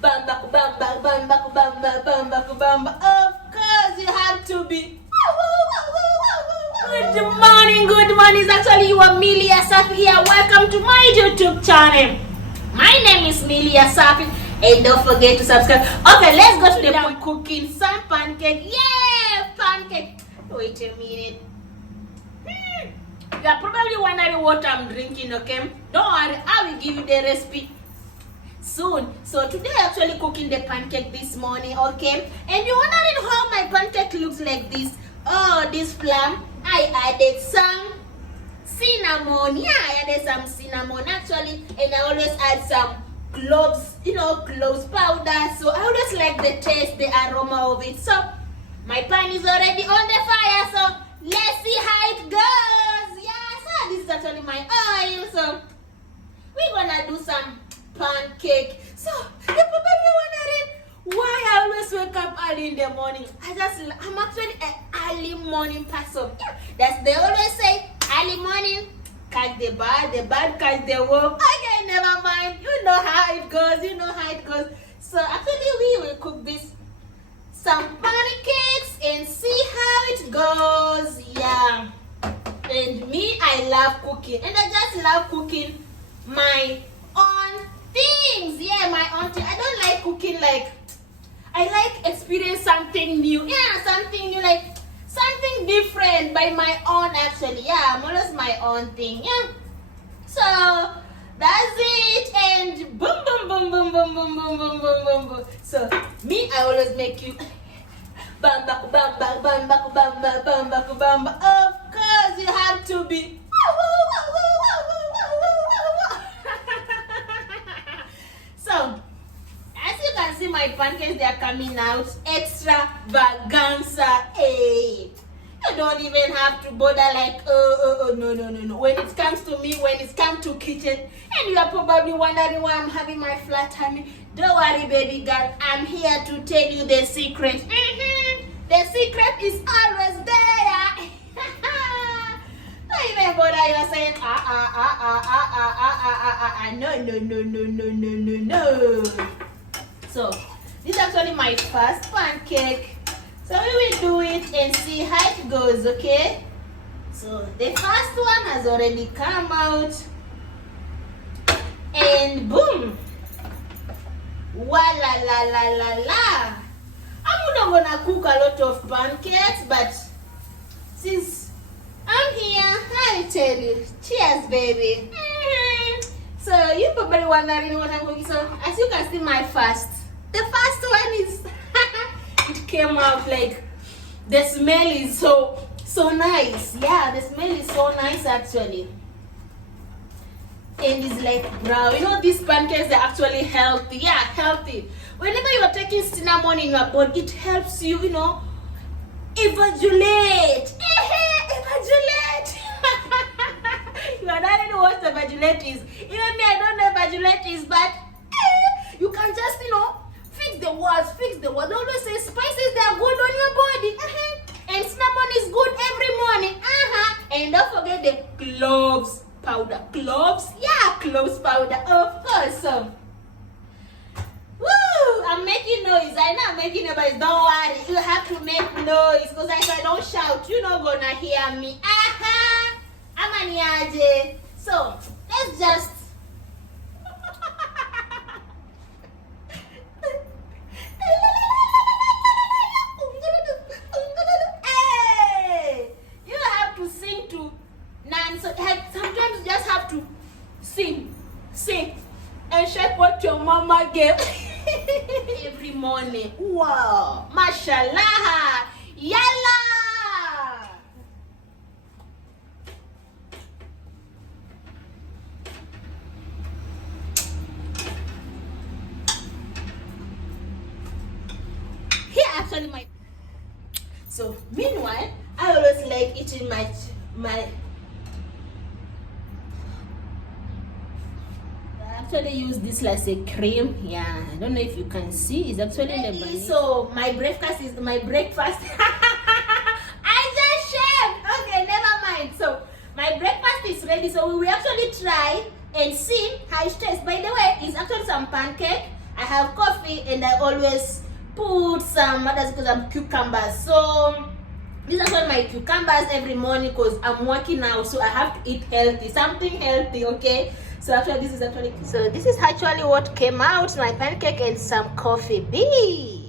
Bamba, bamba, bamba, bamba, bamba, bamba. Of course, you have to be. Good morning. It's actually you, Amelia Safi here. Welcome to my YouTube channel. My name is Amelia Safi, and don't forget to subscribe. Okay, let's go to the point. Cooking some pancake. Yeah, pancake. Wait a minute. You are probably wondering what I'm drinking, okay? Don't worry, I will give you the recipe soon. So today I'm actually cooking the pancake this morning, okay? And you're wondering how my pancake looks like this. Oh, this flour, I added some cinnamon. Yeah, I added some cinnamon actually, and I always add some cloves, cloves powder. So I always like the taste, the aroma of it. So my pan is already on the fire, so let's see how it goes. Yeah, so this is actually my oil. So we're gonna do some pancake. So you're probably wondering why I always wake up early in the morning. I'm actually an early morning person. Yeah, they always say early morning catch the bird catch the worm. Okay, never mind. You know how it goes. So actually we will cook some pancakes and see how it goes. Yeah. And me, I love cooking, and I just love cooking my own things. Yeah, my own thing. I don't like cooking I like experience something new. Yeah, something new, like something different by my own actually. Yeah, I'm always my own thing. Yeah. So that's it. And boom, boom, boom, boom, boom, boom, boom, boom, boom, boom, boom. So me, I always make you bamba, bamba, bamba, bamba, bamba, bamba. Of course, you have to be. So as you can see, my pancakes, they are coming out extravaganza. Hey, you don't even have to bother no. When it comes to me, when it comes to kitchen, and you are probably wondering why I'm having my flat tummy, don't worry, baby girl. I'm here to tell you the secret. The secret is always there. Don't even bother yourself. No. So this is actually my first pancake. So we will do it and see how it goes, okay? So the first one has already come out. And boom! Voila la la la la! I'm not gonna cook a lot of pancakes, but since I'm here, I'll tell you. Cheers, baby! So you probably wondering what I'm cooking. So as you can see, the first one is it came out like the smell is so nice. Yeah, the smell is so nice actually. And it's like brown. These pancakes, they're actually healthy. Yeah, healthy. Whenever you are taking cinnamon in your body, it helps you, evagulate. Evagulate. You are not even know what evagulate is. Even me, I don't know evagulate is, but you can just, fix the words. They always say spices, they are good on your body. And cinnamon is good every morning. And don't forget the cloves powder. Cloves? Yeah, cloves powder. Of course. Woo! I'm making noise. I know I'm making noise. Don't worry. You have to make noise. Because if I don't shout, you're not going to hear me. Amaniaje. So, let's just sometimes you just have to sing and shake what your mama gave every morning. Wow, mashallah, yalla. Here actually so meanwhile, I always like eating my actually use this like a cream. Yeah, I don't know if you can see. It's actually the so my breakfast is I just shaved. Okay, never mind. So my breakfast is ready. So we will actually try and see how it tastes. By the way, it's actually some pancake. I have coffee. coffee, and I always put some cucumbers. So these are my cucumbers every morning because I'm working now, so I have to eat healthy, something healthy, okay? So actually this is actually what came out, my pancake and some coffee. Bee.